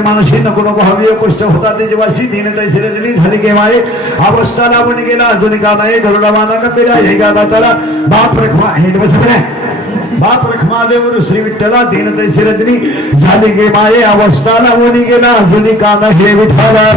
मानसी नको नको हवी पुष्ट होता ते जेवाशी दीन तैसिरजनी झाली गे माये अवस्था लावून गेला अजून का नाही गरुडा माना का पेरा हे गादा त्याला बाप रखमा हे बसले बाप रखमा देवर श्री विठ्ठला दीन तैसिरजनी झाली गे माये अवस्था लावून गेला अजून का नाही हे विठ्ठला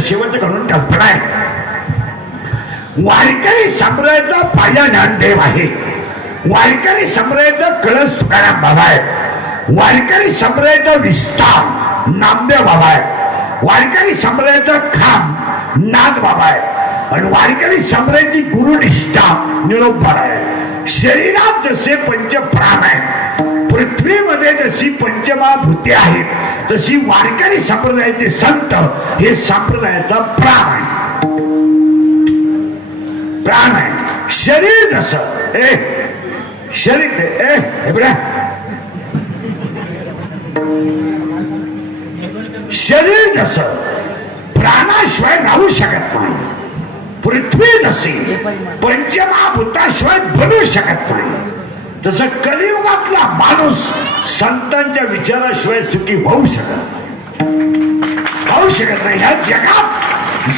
शेवटचं घडून कल्पना आहे वारकरी संप्रदायाचा पाया ज्ञानदेव आहे वारकरी संप्रदायाचा कळस तुकाराम बाबा आहे वारकरी संप्रदायाचा विस्तार नामदेव बाबा आहे वारकरी संप्रदायाचा खांब नाथ बाबा आहे आणि वारकरी संप्रदायाची गुरुनिष्ठा निरोपा आहे शरीरात जसे पंचप्राण आहे पृथ्वीमध्ये जशी पंचमहाभूते आहेत तशी वारकरी संप्रदायाचे संत हे संप्रदायाचा प्राण आहे शरीर जसं शरीर शरीर जसं प्राणाशिवाय राहू शकत नाही पृथ्वी जशी पंचमहाभूताशिवाय बनू शकत नाही तसं कलियुगातला माणूस संतांच्या विचाराशिवाय सुखी होऊ शकत नाही ह्या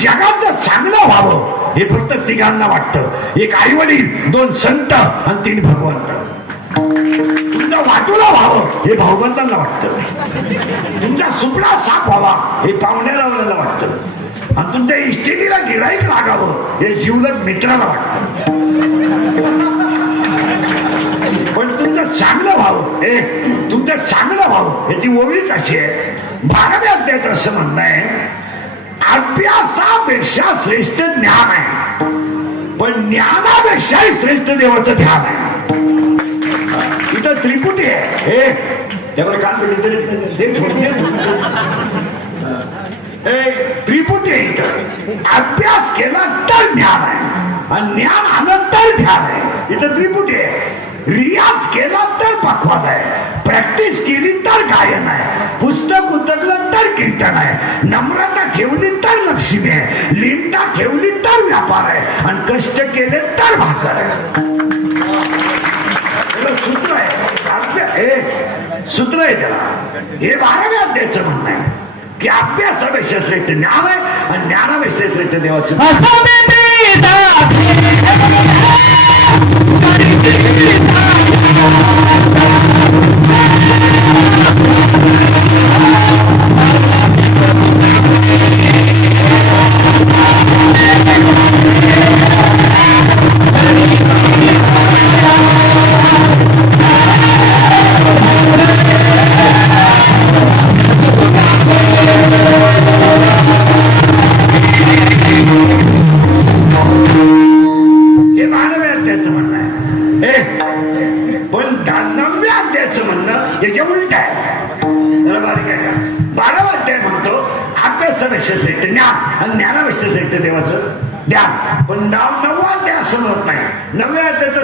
जगाचं चांगलं व्हावं हे फक्त तिघांना वाटतं एक आई वडील दोन संत आणि तीन भगवंत तुमच्या वाटूला व्हावं हे भगवंतांना वाटतं तुमचा सुपडा साफ व्हावा हे पाहुण्याला वाटतं आणि तुमच्या इष्टिनीला गिराईक लागावं हे जीवलग मित्राला वाटतं पण तुमचं चांगलं व्हावं तुमचं चांगलं व्हावं याची ओळख कशी आहे 12व्या अध्यायात असं म्हणणं आहे अभ्यासापेक्षा श्रेष्ठ ज्ञान आहे, पण ज्ञानापेक्षाही श्रेष्ठ देवाचं ध्यान आहे. इथं त्रिपुटी आहे, हे त्यावर कान भेटली तरी त्रिपुटी आहे. इथं अभ्यास केला तर ज्ञान आहे आणि ज्ञान आलं तर ध्यान आहे. इथं त्रिपुटी आहे. रियाज केला तर पक्वाद आहे, प्रॅक्टिस केली तर गायन आहे, पुस्तक उतरलं तर कीर्तन आहे, नम्रता ठेवली तर लक्ष्मी आहे, लिंटा ठेवली तर व्यापार आहे आणि कष्ट केले तर भाकर आहे. सूत्र आहे, सूत्र आहे त्याला. हे 12व्या अध्यायाचं म्हणणं आहे की अभ्यासापेक्षा श्रेष्ठ ज्ञान आहे आणि ज्ञानापेक्षा श्रेष्ठ देवाचं.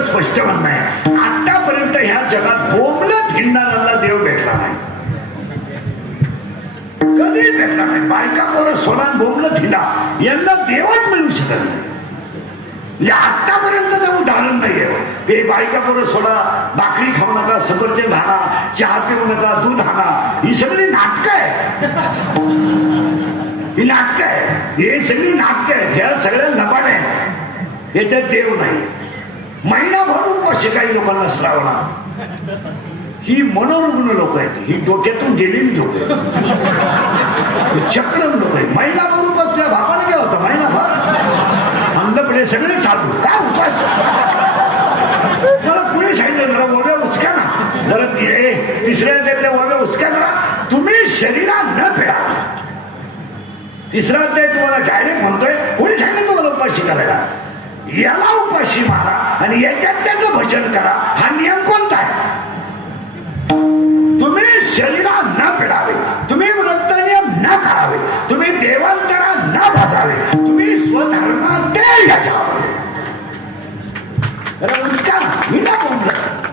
स्पष्ट म्हणणं आहे. आतापर्यंत ह्या जगात बोंबलत हिंडणाऱ्याला देव भेटला नाही, कधीच भेटला नाही. बायका पोरं सोनान बोंबलत हिंडा यांना देवच मिळू शकत नाही. आतापर्यंत ते उदाहरण नाहीये. ते बायका पोरं सोडा, भाकरी खाऊ नका, सफरचंद आणा, चहा पिऊ नका, दूध आणा, ही सगळी नाटकं आहे. ही नाटकं आहे, हे सगळी नाटकं आहेत. ह्या सगळ्या लबाड आहेत, याच्यात देव नाही. महिनाभर उपवास काही लोकांना श्रावणात. ही मनोरुग्ण लोक आहेत, ही डोक्यातून गेलेली लोक आहेत, चक्रम लोक आहेत. महिनाभर उपवास तुझ्या बापाने केला होता, महिनाभर अंधपडे सगळे चालू. काय उपास? मला पुढे सांगितलं जरा ओव्या उचका ना, जरा तिसऱ्या अध्यायातल्या ओव्या उचका करा. तुम्ही शरीरा न पेरा. तिसरा अध्याय तुम्हाला डायरेक्ट म्हणतोय, कोणी सांगितलं तुम्हाला उपाशी करायला? याला उपाशी मारा आणि याच्यात त्याचं भजन करा. हा नियम कोणता आहे? तुम्ही शरीरा न पिडावे, तुम्ही व्रत नियम न करावे, तुम्ही देवांतरा न भाजावे, तुम्ही स्वधर्मा ते याचावे. मी ना बोलत.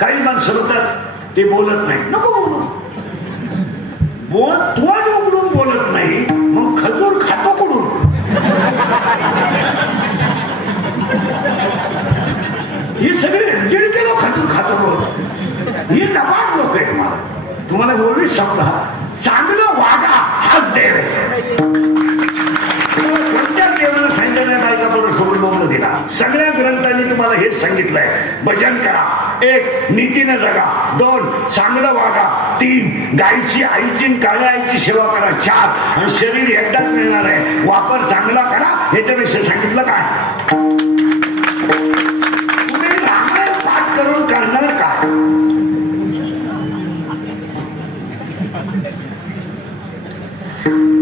काही माणसं होतात ते बोलत नाही, नको बोलू. तोंड उघडून बोलत नाही, मग खजूर खातो कुठून? ही सगळी दीड किलो खातो लोक, ही लबाड लोक आहेत. तुम्हाला ओळी शब्द चांगलं वागा हाच देव आहे. कोणत्या देवाला सांगितलं नाही बायका बरोबर सोडून बोलणं दिला. सगळ्या ग्रंथांनी तुम्हाला हेच सांगितलंय, भजन करा. 1 नीतीनं जगा, 2 चांगलं वागा, 3 गायची आईची काळ्या आईची सेवा करा, 4 आणि शरीर एकदाच मिळणार आहे, वापर चांगला करा. याच्यापेक्षा सांगितलं काय? तुम्ही रामायण पाठ करून करणार काय?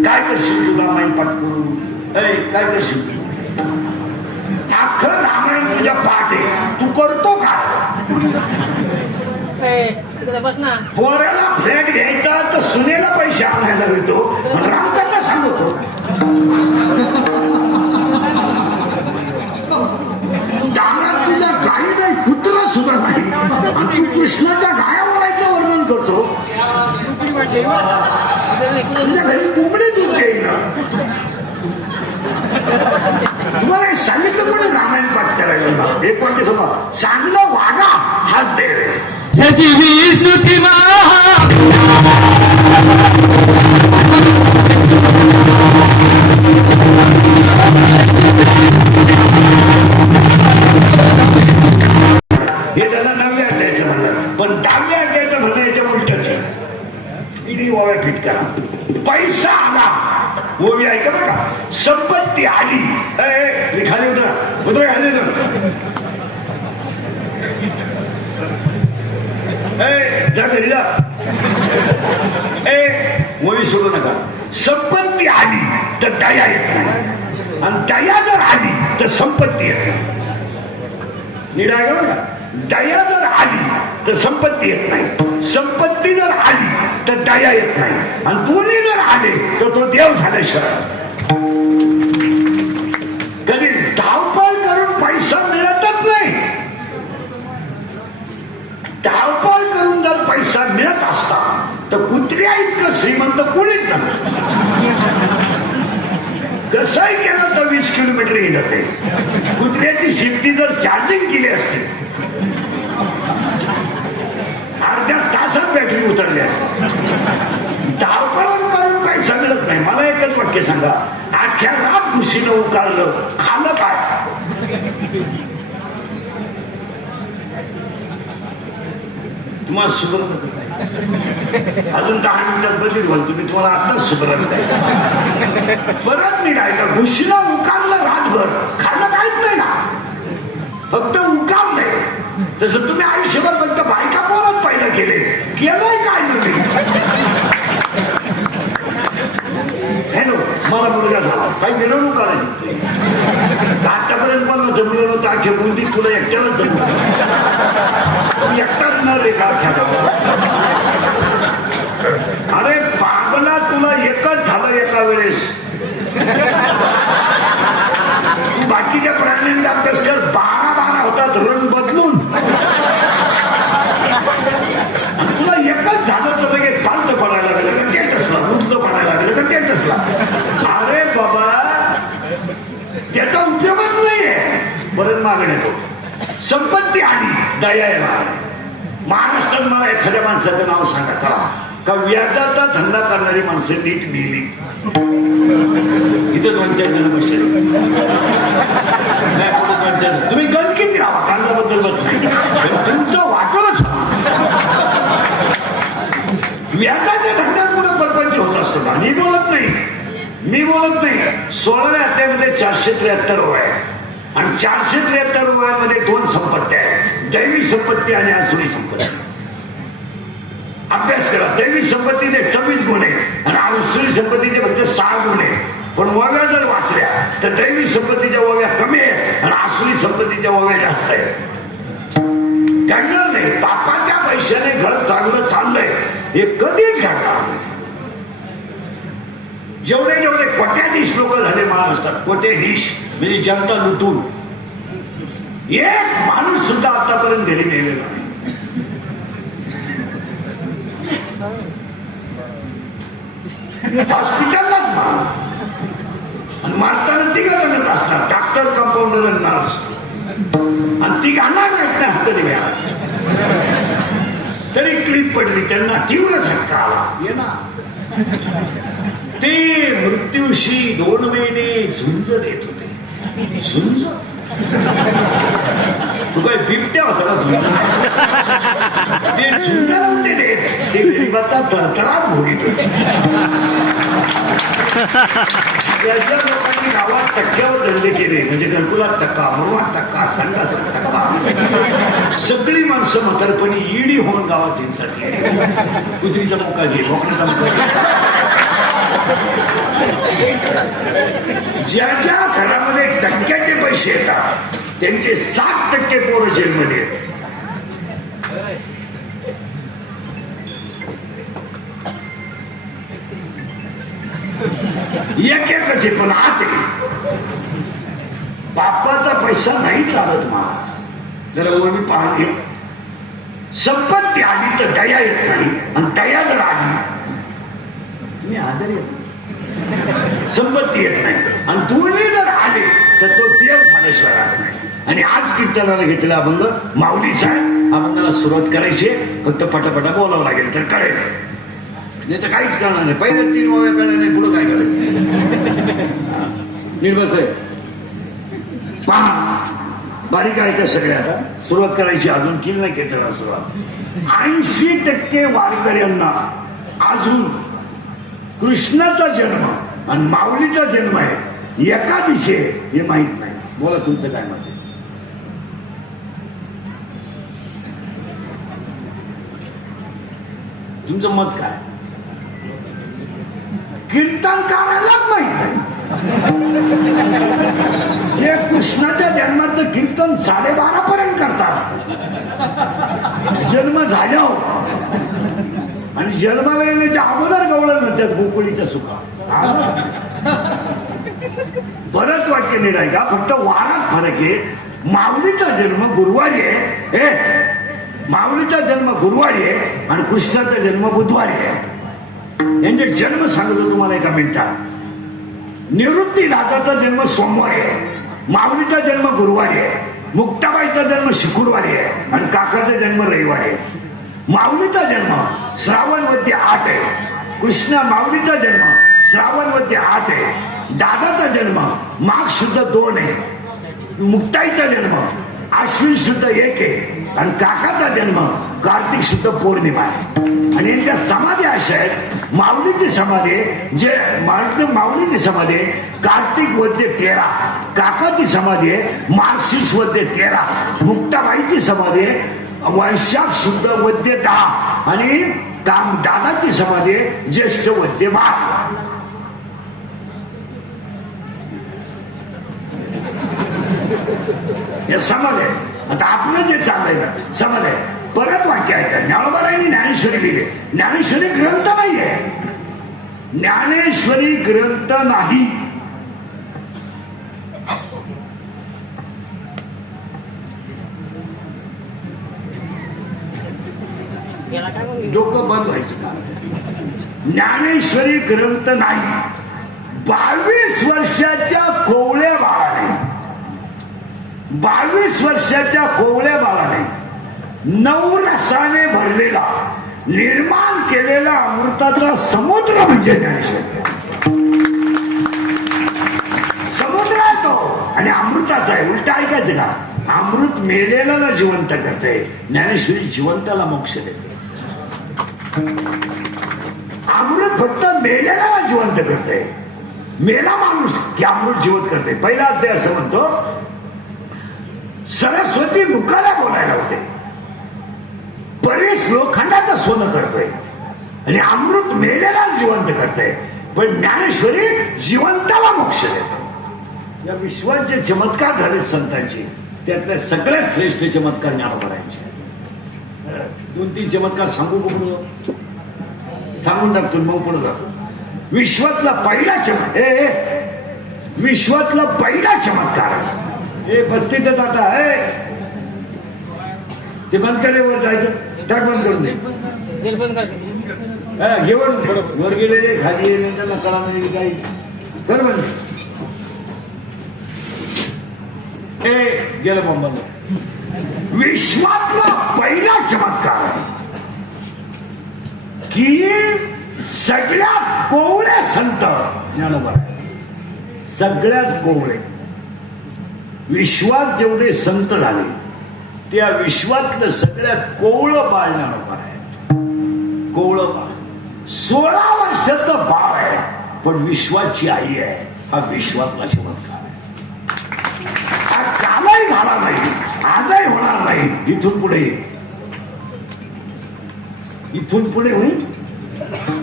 काय करशील तू रामायण पाठ करून? काय करशील? अख्खं रामायण तुझ्या पाठ आहे, तू करतो का? पोराला फ्लॅट घ्यायचा तर सुनेला पैसे आणायला येतो, रामकथा सांगतो. दारात तुझ्या गाई नाही, कुत्रा सुद्धा नाही, आणि तू कृष्णाच्या गाया बोलायचं वर्णन करतो. तुझ्या घरी कोंबडी दूध देईल ना. तुम्हाला हे सांगितलं कोणी रामायण पाठ करायला? एक वाक्य समजा, चांगलं वागा हाच देव आहे. ह्याची विष्णूची हे त्याला 9व्या अध्यायाचं म्हणलं. पण 10व्या अध्यायाचं म्हणणं याच्या उलटच आहे. इडी ओव्या फिट करा. पैसा आला, ओवी ऐका बरं का. संपत्ती आली, खाली उतरा खाली जा घरी जा. ओवी सोडू नका. संपत्ती आली, तर दया येत नाही, आणि दया जर आली तर संपत्ती येत नाही. नीट आहे का बघा, दया जर आली तर संपत्ती येत नाही, संपत्ती जर आली तर दया येत नाही, आणि दोन्ही जर आले तर तो देव झाल्याशिवाय. कधी धावपळ करून पैसा मिळतच नाही. धावपळ करून जर पैसा मिळत असता तर कुत्र्या इतकं श्रीमंत कोणीच नसतं. कसंही केलं तर 20 किलोमीटर येत आहे. कुत्र्याची शिफ्टी जर चार्जिंग केली असते अर्ध्या तासात बॅटरी उतरली असते. धावपळ करून पैसा मिळत नाही. मला एकच वाक्य सांगा, अख्ख्या रात खुशीनं उकारलं, खाल्लं काय? तुम्हाला सुधारत अजून 10 मिनिटात बदली व्हाल तुम्ही, तुम्हाला आत्ताच सुधारत आहे. परत मी नाही का घुशीला उकारलं रातभर, खाल्लं काहीच नाही ना, फक्त उकारलंय. तसं तुम्ही आयुष्यभर फक्त बायका पोरच पहिलं केलंय काय नव्हे. हॅलो, मला मुलगा झाला, काही मिरवणूक करायची. आतापर्यंत मला जमलं नव्हतं, अख्या बुंदी तुला एकट्यालाच जमलं. एकटाच न रे का अरे पागला, तुला एकच झालं एका वेळेस. तू बाकीच्या प्राण्यांचा अभ्यास कर, 12 होतात रंग बदलून. तुला एकच झालं तर लगेच पालत पडायला लागलं का टेटसला, मुजलं पडायला लागलं का टेटसला. अरे बाबा, त्याचा उपयोगच नाहीये. परत मागण्या होतो. संपत्ती आली, दया येणार. महाराष्ट्रात मला एखाद्या माणसाचं नाव सांगा चला का व्याजाचा धंदा करणारी माणसं नीट गेली. इथं 2-4 जण बसले. तुम्ही गण किती राहा, कांदाबद्दल बघ नाही, तुमचं वाटलंच. व्याजाच्या धंद्यात कुठं परपंच होत असतो का? मी बोलत नाही. 16व्या अध्यायामध्ये 473 ओव्या आहे, आणि 473 ओव्यामध्ये 2 संपत्ती आहेत, दैवी संपत्ती आणि आसुरी संपत्ती. अभ्यास करा. दैवी संपत्तीने 26 गुण आहेत आणि आसुरी संपत्तीचे फक्त 6 गुण आहेत. पण ओव्या जर वाचल्या तर दैवी संपत्तीच्या ओव्या कमी आहेत आणि आसुरी संपत्तीच्या ओव्या जास्त आहेत. घडणार नाही. बापाच्या पैशाने घर चांगलं चाललंय हे कधीच घडणार नाही. जेवढे कोट्याधीश लोक झाले महाराष्ट्रात, कोट्याधीश म्हणजे जनता लुटून, एक माणूस सुद्धा आतापर्यंत घरी नेलेला नाही. हॉस्पिटललाच मारला, आणि मारताना तिघा जणच असणार, डॉक्टर, कंपाऊंडर आणि नर्स, आणि ती घालणार नाहीत ना हात दिल्या. तरी क्लिप पडली, त्यांना तीव्र झटका आला. ये ना, ते मृत्यूशी 2 महिने झुंज देत होते. झुंज? तू काय बिबट्या होता का तुला? ते झुंज नव्हते देत, ते गरीबाचा तरतराट भोगीत होते. त्याच्या लोकांनी गावात टक्क्यावर धंदे केले, म्हणजे घरकुलात टक्का, मुरुमात टक्का, संडासात टक्का. सगळी माणसं म्हातारपणी ईडी होऊन गावात येतात. कुत्रीचा मुका घे, बोकड्याचा मुका. ज्याच्या घरामध्ये टक्क्याचे पैसे येतात त्यांचे 7% पोरं जेलमध्ये येतात. एक पण आते बापाचा पैसा नाही चालत. मला जरा ओळी पाहते. संपत्ती आली तर दया येत नाही, आणि दया जर आली तुम्ही आजारी येत, संपत्ती येत नाही, आणि दोन्ही जर आले तर तो देव झाल्याशिवाय राहत नाही. आणि आज कीर्तनाला घेतलेला अभंग माऊली साहेब अभंगाला सुरुवात करायची, फक्त पटापटा बोलावं लागेल तर कळेल, नाही तर काहीच कळणार नाही. पहिले 3 ओव्या कळणार नाही, पुढं काय करायचं. निर्बस आहे पहा, बारीक आहे त्या सगळ्या. आता सुरुवात करायची, अजून केली नाही कीर्तनाला सुरुवात. 80% वारकऱ्यांना अजून कृष्णाचा जन्म आणि माऊलीचा जन्म आहे एका दिवशी हे माहित नाही. बोला तुमचं काय मत आहे? तुमचं मत काय? कीर्तनकारालाच माहित नाही. ज्ञानेश्वरांचं कीर्तन 12:30 पर्यंत करतात जन्म झाल्यावर, आणि जन्माला येण्याच्या अगोदर गवळण म्हणतात गोकुळीच्या सुखा. परत वाक्य नीट आहे का, फक्त वारात फरक आहे. माऊलीचा जन्म गुरुवारी आहे, माऊलीचा जन्म गुरुवारी आहे आणि कृष्णाचा जन्म बुधवारी आहे. यांचे जन्म सांगतो तुम्हाला एका मिनिटात. निवृत्ती नाथाचा जन्म सोमवारी आहे, माऊलीचा जन्म गुरुवारी आहे, मुक्ताबाईचा जन्म शुक्रवारी आहे आणि काकाचा जन्म रविवारी आहे. माऊलीचा जन्म श्रावण वद्य 8 आहे, कृष्णा माऊलीचा जन्म श्रावण वद्य 8 आहे, दादाचा जन्म माघ शुद्ध 2 आहे, मुक्ताईचा जन्म अश्विन शुद्ध 1 आहे आणि काकाचा जन्म कार्तिक शुद्ध पौर्णिमा आहे. आणि यांच्या समाधी अशा आहेत, माऊलीची समाधी जे माऊलीची समाधी कार्तिक वद्य 13, काकाची समाधी आहे मार्गशीर्ष वद्य 13, मुक्ताबाईची समाधी वैशाख शुद्ध वद्य 10 आणि दादाची समाधी ज्येष्ठ वद्य 12. हे समज आहे. आता आपलं जे चाललंय ना समज आहे. परत वाक्य आहे का, ज्ञानोबारायांनी ज्ञानेश्वरी लिहिली. ज्ञानेश्वरी ग्रंथ नाहीये, ज्ञानेश्वरी ग्रंथ नाही. डोकं बंद व्हायचं का, ज्ञानेश्वरी ग्रंथ नाही. 22 वर्षाच्या कोवळ्या बाळाने 22 वर्षाच्या कोवळ्या बाळाने 9 रसाने भरलेला निर्माण केलेला अमृताचा समुद्र म्हणजे ज्ञानेश्वरी. समुद्र आहे तो आणि अमृताचा आहे. उलट ऐकायचं का, अमृत मेलेला जिवंत करते, ज्ञानेश्वरी जिवंताला मोक्ष देते. अमृत फक्त मेलेला जिवंत करते, मेला माणूस की अमृत जिवंत करते. पहिला अध्याय असं म्हणतो, सरस्वती मुखाला बोलायला होते, परेश लोखंडाचं सोनं करतोय आणि अमृत मेलेला जिवंत करते, पण ज्ञानेश्वरी जिवंताला मोक्ष देते. या विश्वाचे चमत्कार झाले संतांचे, त्यातले सगळ्यात श्रेष्ठ चमत्कार ज्ञानोबारायांचे. 2-3 चमत्कार सांगू बघू, सांगून टाकतो मग पुढे जातो. विश्वातला पहिला चमत्कार, विश्वातला पहिला चमत्कार हे बसतीतच आता आहे. ते बंद करे, वर जायचं टाक, बंद करून दे. घेऊन वर गेलेले खाली गेले त्यांना कळा नाही काही कर बंद. गेलं बंबाला. विश्वातला पहिला चमत्कार की सगळ्यात कोवळे संत ज्ञानोबा, सगळ्यात कोवळे. विश्वात जेवढे संत झाले त्या विश्वातलं सगळ्यात कोवळं बाळ ज्ञानोबा आहे. कोवळं बाळ 16 वर्षाचं बाळ आहे, पण विश्वाची आई आहे. हा विश्वातला चमत्कार आहे. हा कालही झाला नाही, आजही होणार नाही, इथून पुढे होईल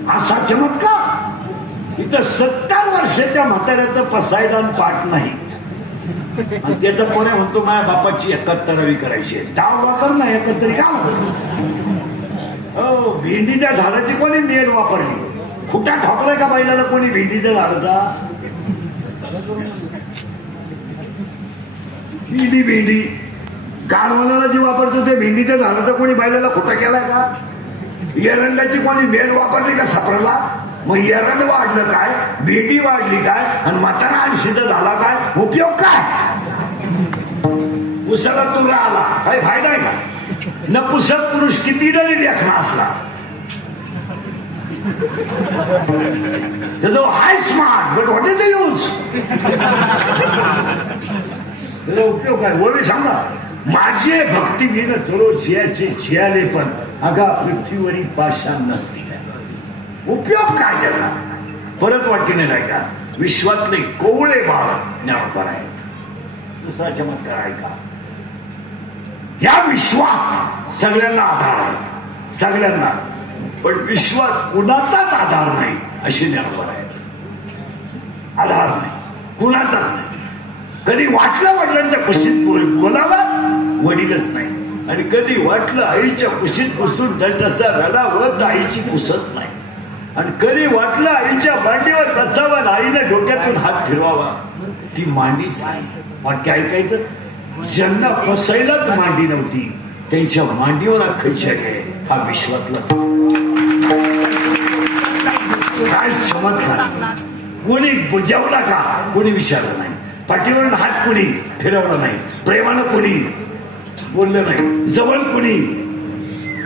असा चमत्कार. इथं 70 वर्षाच्या म्हाताऱ्याचं पसायदान पाठ नाही आणि त्याचा पोरे म्हणतो माझ्या बापाची 71वी करायची आहे. 10 वापर ना 71 का हो. भेंडीच्या झाडाची कोणी मेड वापरली, खुटा ठोकलाय का बैलाला कोणी भेंडीच्या झाडाचा. भेंडी गाडवाला जी वापरतो ते भेंडीच्या झाडाचा कोणी बैलाला खुटा केलाय का. एरंडाची कोणी मेड वापरली का सापडला. मग एरंड वाढलं काय, भेंडी वाढली काय आणि म्हातारा आणि सिद्ध झाला काय, उपयोग काय. उसाला तुरा आला काही फायदा आहे का. नपुसक पुरुष किती जरी देखणा असला तर तो हाय smart but what is the use. त्याचा उपयोग काय वळी सांगा. माझे भक्ती घेणं चलो जियाचे जियाले पण अगा पृथ्वीवरील पाषाण नसतील. उपयोग काय त्याचा. परत वाक्याने नाही का, विश्वातले कोवळे बाळ ज्ञानोबा आहेत. दुसरा चमत्कार आहे का, या विश्वात सगळ्यांना आधार आहे, सगळ्यांना, पण विश्वात कुणाचाच आधार नाही अशी ज्ञानोबा आहेत. आधार नाही, कुणाचाच नाही. कधी वाटलं वडिलांच्या कुशीत बोलावा, वडीलच नाही. आणि कधी वाटलं आईच्या कुशीत बसून दंडसा रडावं तर आईची पुसत नाही. आणि कधी वाटलं आईच्या मांडीवर बसावं, आईने डोक्यातून हात फिरवावा, ती मांडीच नाही. वाक्य ऐकायचं, ज्यांना बसायलाच मांडी नव्हती त्यांच्या मांडीवर अख्खं जग आहे. हा विश्वातला काय चमत्कार. कोणी बुजावला का, कोणी विचारलं नाही. पाठीवरून हात कोणी फिरवला नाही, प्रेमानं कोणी बोललं नाही, जवळ कोणी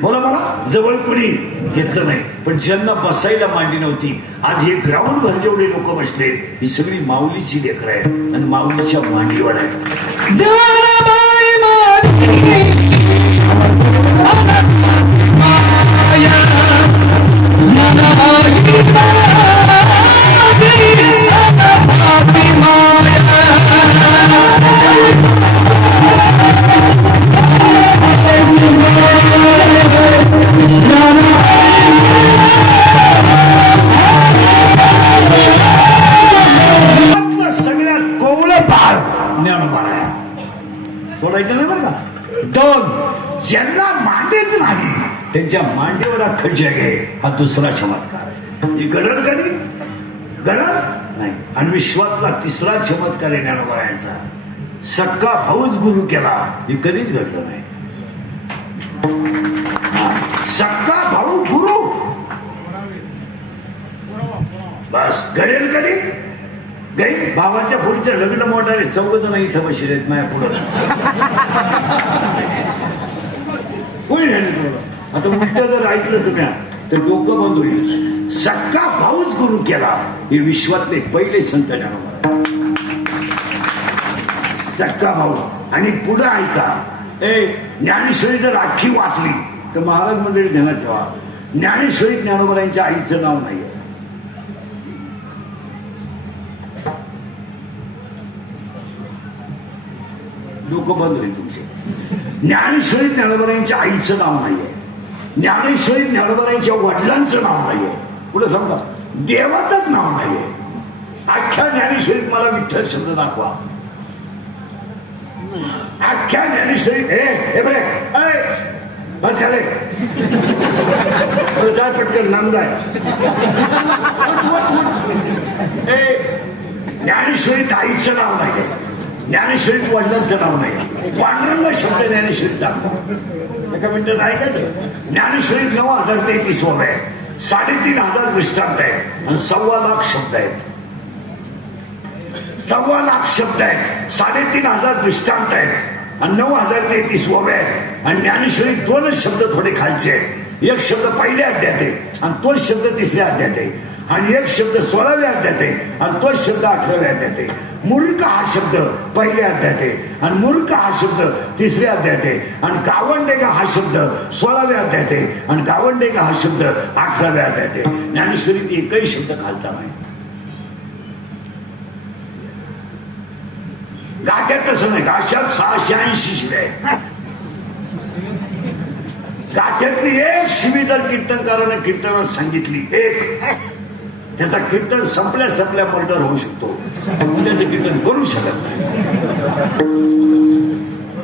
बोला मला जवळ कोणी घेतलं नाही. पण ज्यांना बसायला मांडी नव्हती, आज हे ग्राउंड भर जेवढे लोक बसले, ही सगळी माऊलीची लेकरं आहेत आणि माऊलीच्या मांडीवर आहेत. सगळ्यात कोवळं बाळ ज्ञानोबा सोडायचं नाही बरं का. दोन, ज्यांना मांडीच नाही त्यांच्या मांडीवर अख्खं जग आहे. हा दुसरा चमत्कार. ही घडण कधी घडण नाही. आणि विश्वातला तिसरा चमत्कार आहे ज्ञानोबा यांचा. सक्का भाऊच गुरु केला, हे कधीच घडलं नाही. सक्का भाऊ गुरु बस घडेल कधी गई. भावाच्या पोरीचं लग्न मोठारे चौघ नाही इथं बसले आहेत माझ्या पुढं. कोणी आता उलट जर ऐकलं तुम्ही तर डोकं बंद होईल. सक्का भाऊच गुरु केला, हे विश्वातले पहिले संत ज्ञानोबा. सक्का भाऊ. आणि पुढे ऐका, ज्ञानेश्वरी जर अख्खी वाचली तर महाराज मंडळी ध्यानात ठेवा, ज्ञानेश्वरी ज्ञानोबा यांच्या आईचं नाव नाही. डोकं बंद होईल तुमचे. ज्ञानेश्वरी ज्ञानोबा यांच्या आईचं नाव नाहीये, ज्ञानेश्वरी ज्ञानोबा यांच्या वडिलांचं नाव नाहीये, पुढे समजा देवाचंच नाव नाहीये. अख्ख्या ज्ञानेश्वरीत मला विठ्ठल शब्द दाखवा. अख्ख्या ज्ञानेश्वरीत हे बरे बस झाले जाय पटकन नाम जाय. ज्ञानेश्वरीत आईचं नाव नाहीये, ज्ञानेश्वरीत वडिलांचं नाव नाही. पांडुरंग शब्द ज्ञानेश्वरीत दाखवा. एका मिनिटात ऐकायचं. ज्ञानेश्वरीत 9,033 आहे, 3,500 दृष्टांत आहेत आणि 1,15,00,000 शब्द आहेत. 1,15,00,000 शब्द आहेत, 3,500 दृष्टांत आहेत आणि 9,033 आहेत. आणि ज्ञानेश्वरीत 2च शब्द थोडे खालचे आहेत. एक शब्द पहिल्या अध्यायात आहे आणि तोच शब्द 3ऱ्या अध्यायात आहे. आणि एक शब्द 16व्या अध्यायात आहे आणि तोच शब्द 18व्या अध्यायात आहे. मूर्ख हा शब्द पहिल्या अध्यायात आहे आणि मूर्ख हा शब्द 3ऱ्या अध्यायात आहे. आणि गावंडेगा हा शब्द 16व्या अध्यायात आहे आणि गावंडेगा हा शब्द 18व्या अध्यायात आहे. ज्ञानेश्वरीत एकही शब्द खालचा नाही. गाठ्यात तसं नाही. गाशात 680 शिव्या आहेत. गाठ्यातली एक शिवी जर कीर्तनकाराने कीर्तनात सांगितली, एक, त्याचा कीर्तन संपल्या मर्डर होऊ शकतो. उद्याचं कीर्तन करू शकत नाही.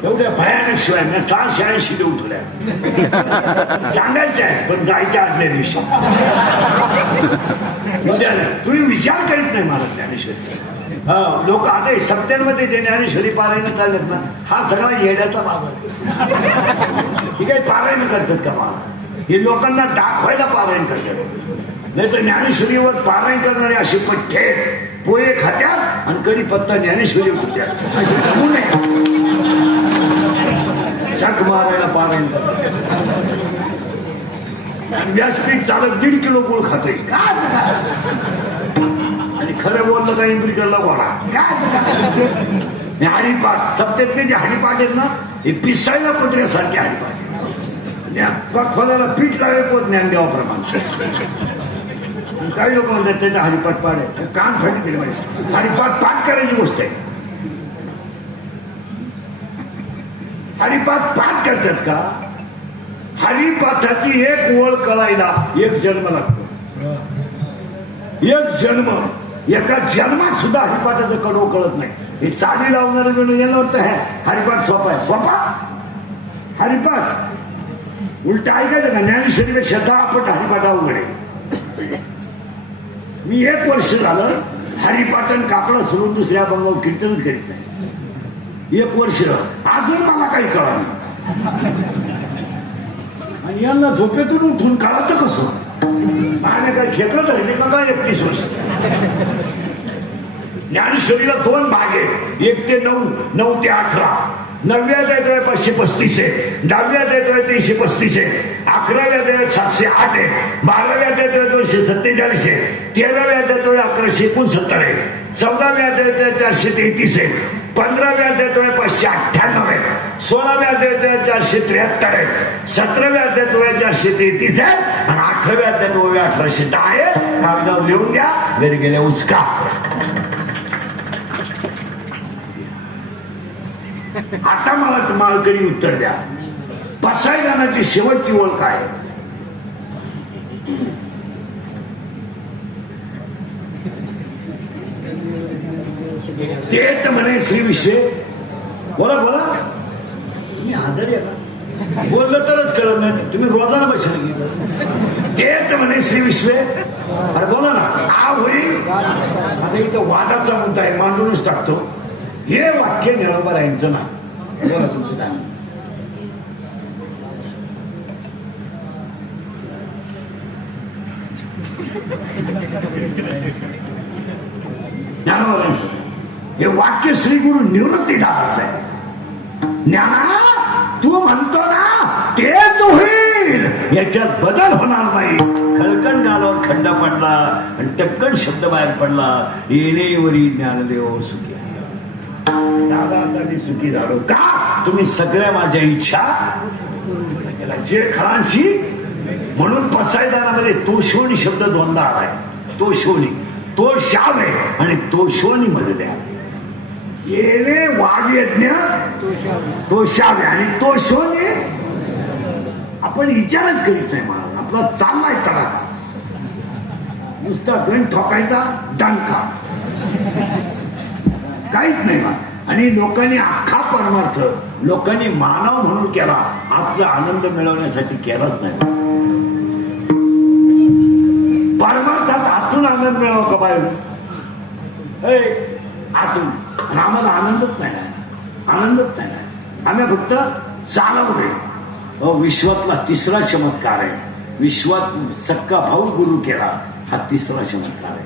एवढ्या भयानक शिवाय मी 680 देऊ तुला सांगायच्या आहेत, पण जायच्या आदल्या दिवशी उद्याला तुम्ही विचार करीत नाही महाराज ज्ञानेश्वरीचा. लोक आता सत्यांमध्ये ते ज्ञानेश्वरी पारायण चालत ना, हा सगळा येड्याचा भाग आहे. ठीक आहे, पारायण करतात का महाराज? हे लोकांना दाखवायला पारायण करतात. नाही तर ज्ञानेश्वरीवर पारायण करणारे असे पठ्ठे पोहे खात्यात आणि कडीपत्ता ज्ञानेश्वरी खात्यात असे शक मारायला पारायण करतात. व्यासपीठ चालक 1.5 किलो गुळ खातोय आणि खरं बोललं का इंद्रिकरला घोडा काय. हरिपाठ सत्यातले जे हरिपाठ आहेत ना, हे पिसायला कुत्र्यासारखे हरिपाठ. खोदाला पीठ लावे पोत ज्ञानदेवाप्रमाणे. काही लोक म्हणतात त्याचा हरिपाठ पाठ आहे, कान फाटी केले पाहिजे. हरिपाठ पाठ करायची गोष्ट आहे. हरिपाठ पाठ करतात का? हरिपाठाची एक ओळ कळायला 1 जन्म लागतो. 1 जन्म. एका जन्मात सुद्धा हरिपाठाचं कडव कळत नाही. हे साधी लावणारं गण याला वाटतं हरिपाठ सोपा आहे. सोपा हरिपाठ उलट ऐकायचं का? ज्ञानेश्वरीपेक्षा 10 पट हरिपाठ अवघड आहे. मी 1 वर्ष झालं हरिपाटन कापडा सोडून दुसऱ्या बंगावर कीर्तनच करीत नाही. 1 वर्ष अजून मला काही कळलं नाही. आणि यांना झोपेतून उठून काढत कसं? आणि काय खेकडं धरले का काय? 31 वर्ष. ज्ञानेश्वरीला 2 भाग आहेत, 1 ते 9, 9 ते 18. 9व्या अध्यायात 535 आहे, 10व्या अध्यायात 335 आहे, 11व्या अध्यायात 708 आहे, 12व्या अध्यायात 247 आहे, 13व्या अध्यायात 1169 आहे, 14व्या अध्यायात 433 आहे, 15व्या अध्यायात 598 आहे, 16व्या अध्यायात 473 आहे, 17व्या अध्यायात 433 आहे आणि 18व्या अध्यायात 1810 आहे. कागदावर लिहून द्या, घरी गेल्या उचका. आता मला माळकरी उत्तर द्या, पसायदानाची शेवटची ओळ काय? ते तर म्हणे श्री विश्वे. बोला बोला, तुम्ही आजारी आहे का? बोललं तरच कळत नाही, तुम्ही रोजाना बसले गेलं. ते तर म्हणे श्री विश्वे. अरे बोला ना, आ होईल. आता इथं वादाचा मुद्दा आहे, मांडूनच टाकतो. हे वाक्य ज्ञानोबा राहायचं ना. बोला तुमचं काय? ज्ञानोबा हे वाक्य श्री गुरु निवृत्तीदास आहे. ज्ञाना तू म्हणतो ना तेच होईल, याच्यात बदल होणार नाही. खळकन गालावर खड्डा पडला आणि टपकन शब्द बाहेर पडला, येणेवरी ज्ञानदेव सुखी. दादा आता मी सुखी झालो का? तुम्ही सगळ्या माझ्या इच्छा जे खळांची. म्हणून पसायदानामध्ये तोषोनी शब्द 2दा आलाय. तोषोनी, तो शाव आहे आणि तोषोनी मध्ये द्या. येणे वाघ यज्ञ तो शाव आहे आणि तोषोनी. आपण विचारच करीत नाही महाराज, आपला चाललाय तडाखा. नुसता गण ठोकायचा, डंका, काहीच नाही. आणि लोकांनी अख्खा परमार्थ लोकांनी मानव म्हणून केला, आपला आनंद मिळवण्यासाठी केलाच नाही. परमार्थात आतून आनंद मिळावा का बाहेर? आतून. आम्हाला आनंदच नाही, आनंदच नाही. आम्ही फक्त चालवले. विश्वातला 3रा चमत्कार आहे. विश्वात सक्का भाऊ गुरु केला, हा 3रा चमत्कार आहे.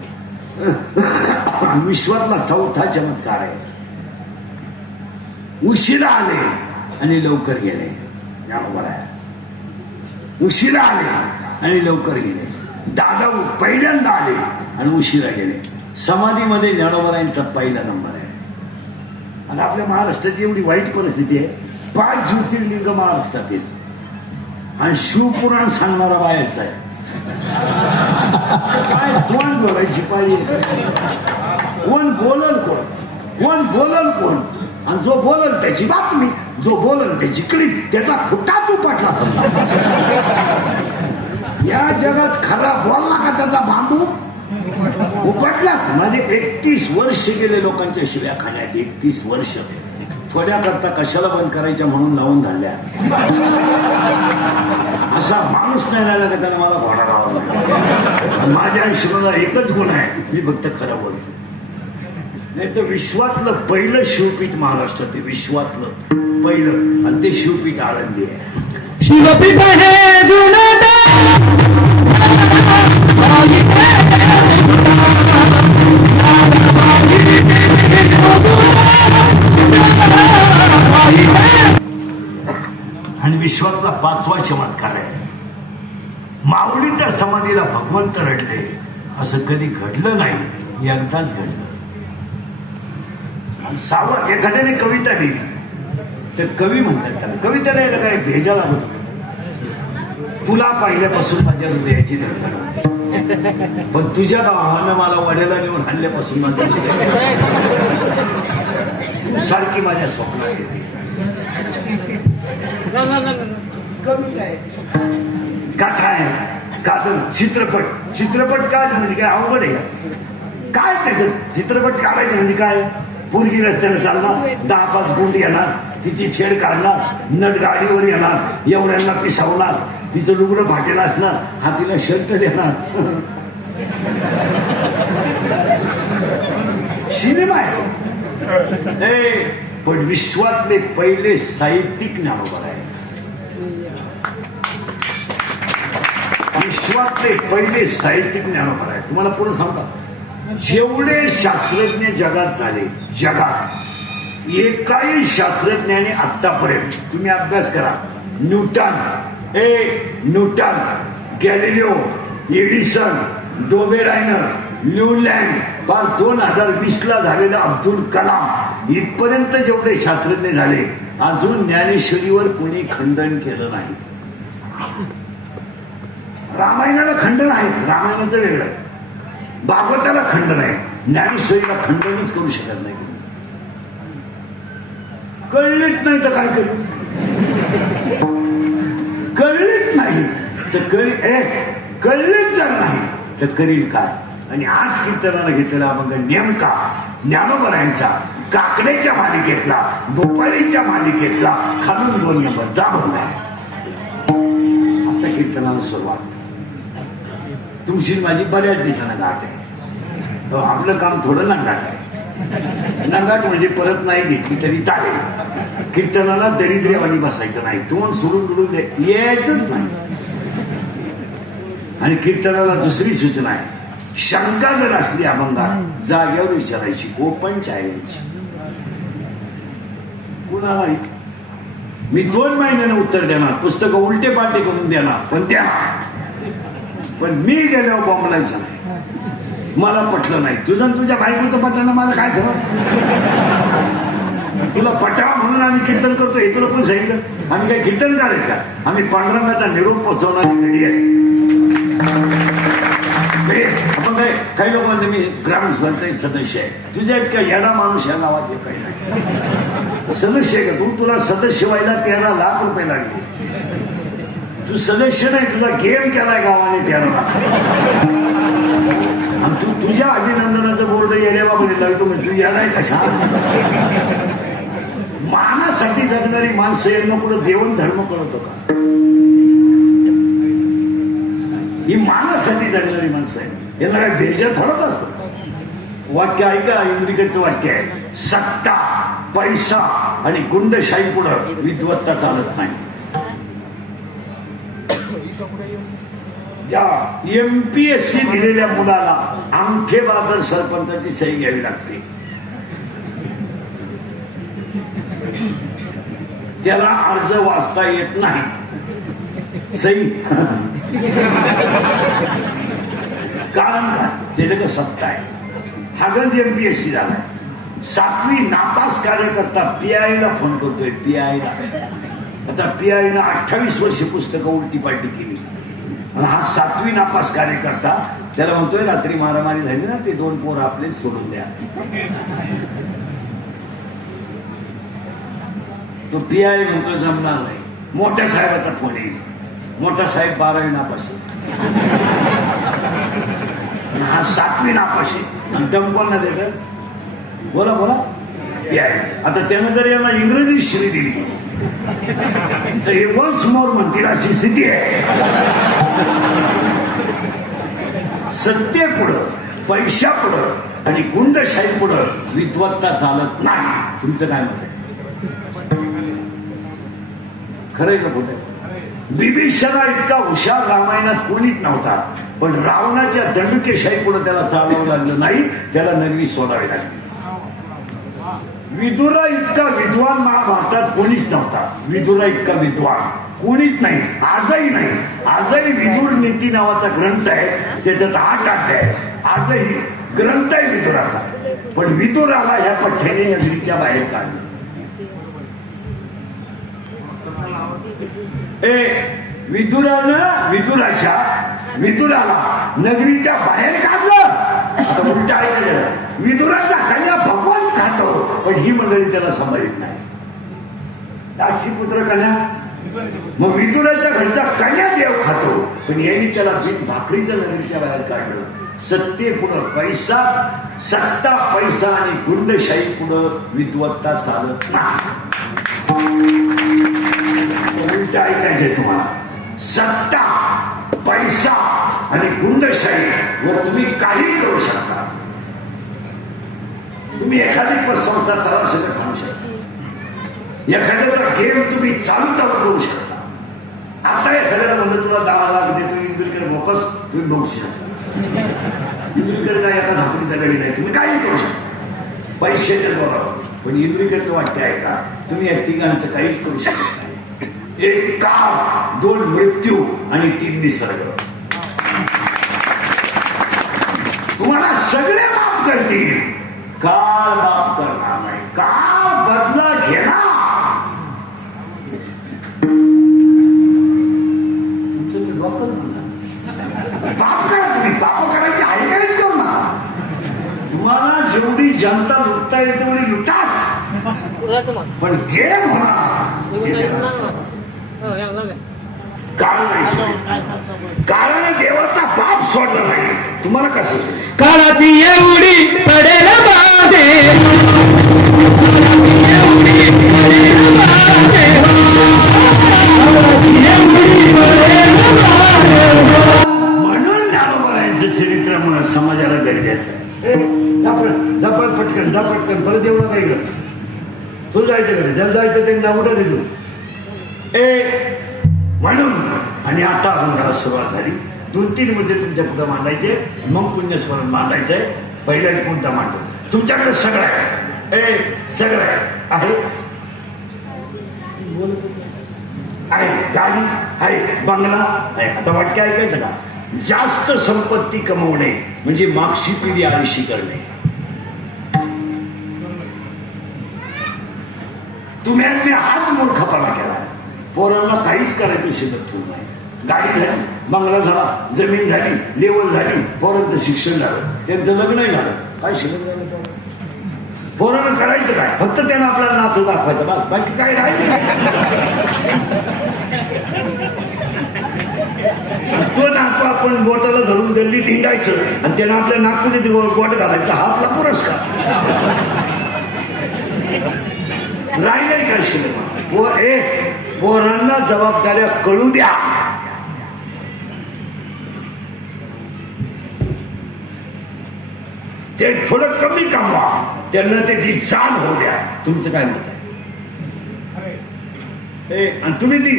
विश्वातला 4था चमत्कार आहे. उशिरा आले आणि लवकर गेले. बरोबर आहे. उशिरा आले आणि लवकर गेले. दादा पहिल्यांदा आले आणि उशिरा गेले. समाधीमध्ये ज्ञानोबरायांचा पहिला नंबर आहे. आणि आपल्या महाराष्ट्राची एवढी वाईट परिस्थिती आहे, 5 ज्योतिर्लिंग महाराष्ट्रात आहेत आणि शिवपुराण सांगणारा बाहेरचा आहे. काय कोण बोलायची पाहिजे? कोण बोलल कोण? कोण बोलल कोण? आणि जो बोलल त्याची बातमी, जो बोलल त्याची क्लिप, त्याचा फुटाच उपटला समजा. या जगात खरा बोलला का त्याचा बांबू उपटलाच. माझे 31 वर्ष गेले लोकांच्या शिव्या खाण्यात. 31 वर्ष. थोड्या करता कशाला बंद करायच्या म्हणून लावून झाल्या. असा माणूस नाही राहिला का त्याला मला घोडा लावा लागला. माझ्या आयुष्याला एकच गुण आहे, मी फक्त खरं बोलतो. नाही तर विश्वातलं पहिलं शिवपीठ महाराष्ट्रात आहे. विश्वातलं पहिलं, आणि ते शिवपीठ आळंदी आहे. शिवपीठ आहे आणि विश्वातला 5वा चमत्कार आहे. माऊलीच्या समाधीला भगवंत रडले, असं कधी घडलं नाही, एकदाच घडलं. 6वं एखाद्याने कविता लिहिली तर कवी म्हणतात त्याला. कविता लिहायला काय भेजा लागत होता. तुला पाहिल्यापासून माझ्या हृदयाची धडधड होती, पण तुझ्या भावानं मला वड्याला नेऊन हल्ल्यापासून माझ्या तू सारखी माझ्या स्वप्नात येते. कविता आहे, कथा आहे, कादर, चित्रपट. चित्रपट काढ म्हणजे काय अवघड आहे? काय त्याचं चित्रपट काढायचं म्हणजे काय? पोरगी रस्त्याला चालणार, 10-5 गुंड येणार, तिची छेड काढणार, नट गाडीवर येणार, एवढ्यांना पिसावणार, तिचं लुगडं फाटेल असणार, हा तिला शर्ट देणार. सिनेमा आहे. पण विश्वातले पहिले साहित्यिक ज्ञानोबा आहे. विश्वातले पहिले साहित्यिक ज्ञानोबा आहे. तुम्हाला पुढे सांगता, जेवढे शास्त्रज्ञ जगात झाले, जगात एकाही शास्त्रज्ञाने आतापर्यंत, तुम्ही अभ्यास करा, न्यूटन, गॅलिलिओ, एडिसन, डोबेरायनर, न्यूलँड, फार 2020 ला झालेला अब्दुल कलाम, इथपर्यंत जेवढे शास्त्रज्ञ झाले, अजून ज्ञानेश्वरीवर कोणी खंडन केलं नाही. रामायणाला खंडन आहे, रामायणाचं वेगळं आहे. भागवताला खंडन आहे, ज्ञानेश्वरीला खंडनच करू शकत नाही. कळलेच नाही तर काय करू, कळलेच नाही तर कळलेच जर नाही तर करील काय. आणि आज कीर्तनाला घेतलेला मग नेमका ज्ञानोबरायांचा काकड्याच्या मालिकेतला, भोपाळीच्या मालिकेतला खालून 2 नंबर जाबून आहे. आता कीर्तनाला सुरुवात. तुमची माझी बऱ्याच दिवसांना गाठ आहे. आपलं काम थोडं नंगाट आहे. नंगाट म्हणजे परत नाही घेतली तरी चालेल. कीर्तनाला दरिद्र्यवाणी बसायचं नाही, तोंड सोडून यायचंच नाही. आणि कीर्तनाला दुसरी सूचना आहे, शंका जर असली अभंगात जाग्यावर विचारायची, ओपन चॅलेंज. कुणाला मी 2 महिन्यानं उत्तर देणार, पुस्तकं उलटे पालटे करून देणार, पण देणार. पण मी गेल्यावर बॉम्बलायचं नाही. मला पटलं नाही, तुझं तुझ्या बायकोचं पटलं ना, माझं काय समज. तुला पटावा म्हणून आम्ही कीर्तन करतो हे तुला कोण सांगितलं? आम्ही काही कीर्तनकार आहेत का? आम्ही पांडुरंगाचा निरोप पोचवणारी घडी आहे. आपण काही लोक म्हणते मी ग्रामसभेचा सदस्य आहे. तुझ्या इतका येडा माणूस या गावात काही नाही. सदस्य आहे का तू? तुला सदस्य व्हायला 13 लाख रुपये लागले. तू सदस्य नाही, तुझा गेम केलाय गावाने 13 लाख. आणि तू तुझ्या अभिनंदनाचं बोर्ड येड्यावा म्हणे लागतो, म्हणजे तू येणार कशा? मानासाठी जगणारी माणसं यांना कुठं देवण धर्म कळतो का? ही मानासाठी जगणारी माणसं आहे, यांना काय भेजा थोडत असतो. वाक्य ऐका, इंग्रजीचं वाक्य आहे, सत्ता, पैसा आणि गुंडशाही पुढं विद्वत्ता चालत नाही. ज्या MPSC दिलेल्या मुलाला अंगठेबहादर सरपंचाची सही घ्यावी लागते, त्याला अर्ज वाचता येत नाही, सही. कारण काय? त्याच्याकडे सत्ता आहे. हागंज MPSC झालाय. 7वी नापास कार्यकर्ता PIला फोन करतोय, PIला. आता PIनं 28 वर्ष पुस्तकं उलटी पालटी केली. हा 7वी नापास कार्यकर्ता त्याला म्हणतोय, रात्री मारामारी झाली ना, ते 2 पोर आपले सोडून द्या. तो PI म्हणतो जमणार नाही. मोठ्या साहेबाचा फोन येईल. मोठा साहेब 12वी नापाशी, हा 7वी नापाशी. आणि दम कोणा देत? बोला PI. आता त्यानं जर यांना इंग्रजी श्री दिली तर हे वन्स मोर म्हणतील अशी स्थिती आहे. सत्ते पुढं, पैशा पुढं आणि गुंडशाही पुढं विद्वत्ता चालत नाही. तुमचं काय मत आहे? खरंय का खोटं? बिभीषणा इतका हुशार रामायणात कोणीच नव्हता, पण रावणाच्या दंडुकेशाही पुढे त्याला चालवं लागलं नाही, त्याला नगरी सोडावी लागली. विदुरा इतका विद्वान महाभारतात कोणीच नव्हता. विदुरा इतका विद्वान कोणीच नाही, आजही नाही. आजही विदुर नीती नावाचा ग्रंथ आहे, त्याच्यात 8 अध्याय. आजही ग्रंथ आहे विदुराचा, पण विदुराला ह्या पठ्ठ्याने नगरीच्या बाहेर काढलं. विदुराला नगरीच्या बाहेर काढलं. आता उलटा आहे, विदुराचा कन्या भगवान खातो, पण ही मंडळी त्याला सांभाळत नाही. दाशी पुत्र कन्या, मग विदुराच्या घरचा कन्या देव खातो, पण यांनी त्याला भाकरीचं नगरीच्या बाहेर काढलं. सत्ते पुढं पैसा, सत्ता पैसा आणि गुंडशाही पुढं विद्वत्ता चालत नाही. उलट ऐकायचंय तुम्हाला. सत्ता, पैसा आणि गुंडशाही वर तुम्ही काही करू शकता. तुम्ही एखादी पतसंस्था तळासकट खाऊ शकता. एखाद्याचा गेम तुम्ही चालू करू शकता. आता एखाद्याला म्हणलं तुला 10 लाख देतो इंदुरकर बोकस, तुम्ही बघू शकता. इंदुरकर काय आता झापडीचा गडी नाही, तुम्ही काही करू शकता पैशाच्या बरोबर. पण इंदुरकरचं वाटते आहे का तुम्ही या तिघांचं काहीच करू शकत नाही. 1 काळ, 2 मृत्यू आणि 3 निसर्ग. तुम्हाला सगळे माफ करतील, काळ माफ करणार नाही. काळ बदला घेणार. तुमचं ते डॉक्टर म्हणणार पाप करा. तुम्ही पाप करायचे आहे काहीच करू नका. तुम्हाला जेवढी जनता लुटता येईल तेवढी लुटाच, पण गेम होणार. कारण देवाचा बाप सोडला नाही. तुम्हाला कसं काळाची एवढी पडेल बाधे, म्हणून ज्ञानोबारायांचं चरित्र समाजाला गरजेचं आहे. पटकन जा पटकन परत एवढं नाही ग. तू जायचं कडे ज्यांना जायचं त्यांना उठा दिलो. म्हणून आणि आता आपण त्याला सुरुवात झाली. 2-3 मुद्दे तुमच्या पुढे मांडायचे, मग पुण्यस्मरण मांडायचंय. पहिला एक मुद्दा मांडतो. तुमच्याकडे सगळं आहे, सगळं आहे. गाडी आहे, बंगला आहे. आता वाक्य ऐकायचं का? जास्त संपत्ती कमवणे म्हणजे मागची पिढी आयुष्य करणे. तुम्ही हाच मूर्खपणा केला. पोरांना काहीच करायचं शिकत ठेवू नाही. गाडी झाली, बंगला झाला, जमीन झाली, लेवल झाली, पोरांचं शिक्षण झालं, त्यांचं लग्नही झालं. काय शिकत झालं? पोरानं करायचं काय? फक्त त्यांना आपल्याला नातू दाखवायचं बस, बाकी काय राहिलं. तो नातू आपण बोटाला धरून गल्ली हिंडायचं आणि त्यांना आपल्या नागपुरीत बोट घालायचं, हा आपला पुरस्कार. राहिलंय काय शिल्लक? पोरांना जबाबदाऱ्या कळू द्या. ते थोडं कमी कमवा, त्यांना त्याची जाण होऊ द्या. तुमचं काय मत आहे? आणि तुम्ही ती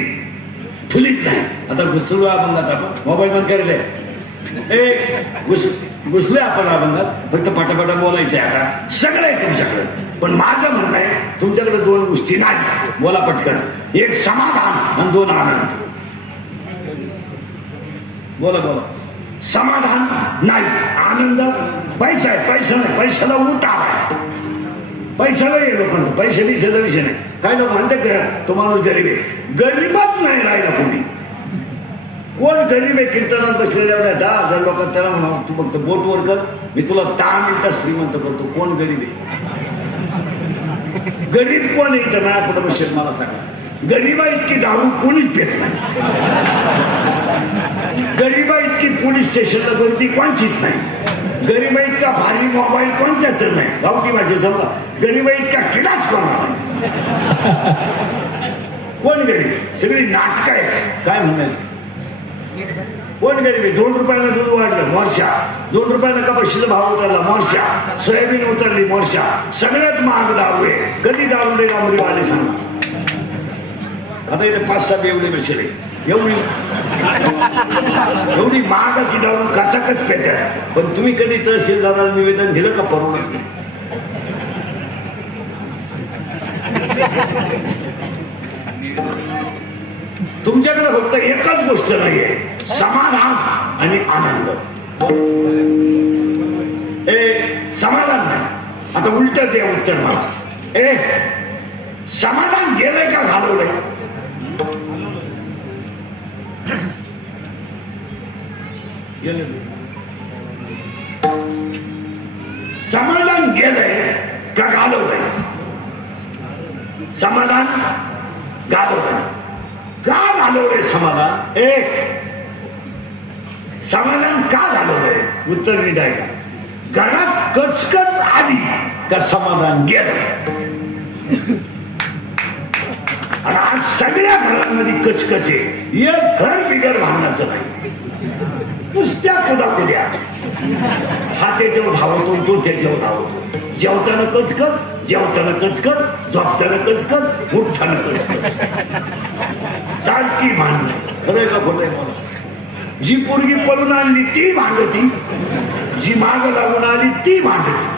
ठुलीच नाही. आता घुसलो अभंगात आपण मोबाईल बंद करायचंय. घुसलोय आपण अभंगात, फक्त पटापटा बोलायचंय. आता सगळं आहे तुमच्याकडे, पण माझं म्हणणं आहे तुमच्याकडे 2 गोष्टी नाही. बोला पटकन. 1 समाधान आणि 2 आनंद. बोला बोला. समाधान नाही, आनंद. पैसा आहे, पैसा नाही, पैशाला उतार. पैशाला येलो पण पैसे विषयाचा विषय नाही. काय लोक म्हणतात का तो माणूस गरीब आहे. गरीबच नाही राहिला कोणी. कोण गरीब आहे? कीर्तनात बसलेल्या 10,000 लोकांना त्याला म्हणा तू फक्त बोटवर कर, मी तुला 10 मिनिटात श्रीमंत करतो. कोण गरीब आहे? गरीब कोण आहे इथं माझ्या पुढे बसेल मला सांगा. गरीबा इतकी दारू कोणीच पेत नाही. गरीबा इतकी पोलीस स्टेशनला गर्दी कोणचीच नाही. गरीबा इतका भारी मोबाईल कोणच्याच नाही. गावठी भाषेत समजा गरीबा इतका किडाच कोण. कोण गरीब? सगळी नाटक आहे. काय म्हणायचं? कोण गरीब आहे? 2 रुपयाला दूध वाढलं, मोर्चा. 2 रुपयाला कपाशीला भाव उतरला, मोर्चा. सोयाबीन उतरली, मोर्चा. सगळ्यात महाग दारू आहे. कधी दारू दे डांबरी वाले सांगा. आता इथे 5-6 बेवडे बसले. एवढी महागाची दारू काचाकच पेट आहे. पण तुम्ही कधी तहसीलदाराला निवेदन दिलं का परवडत नाही? तुमच्याकडे फक्त एकच गोष्ट नाहीये, समाधान आणि आनंद. समाधान नाही. आता उलट दे उत्तर मला. समाधान गेलंय का घालवलंय? समाधान गेलंय का घालवलंय? समाधान घालवलंय. का घालवलंय समाधान? समाधान का झालं रे? उत्तर निघायला घरात कचकच आली का समाधान गेलं. आणि आज सगळ्या घरांमध्ये कचकच आहे. एक घर बिगर भांडणाचं नाही. नुसत्या कुद्या हा त्याच्यावर धावतो, तो त्याच्यावर धावतो. जेवताना कचकच, जेवताना कचकच, झोपताना कचकच, उठताना कचकच. सारखी भांडणं. खरंय का खोटंय मला? जी पोरगी पळून आणली ती भांडती, जी माग लागून आली ती भांडती.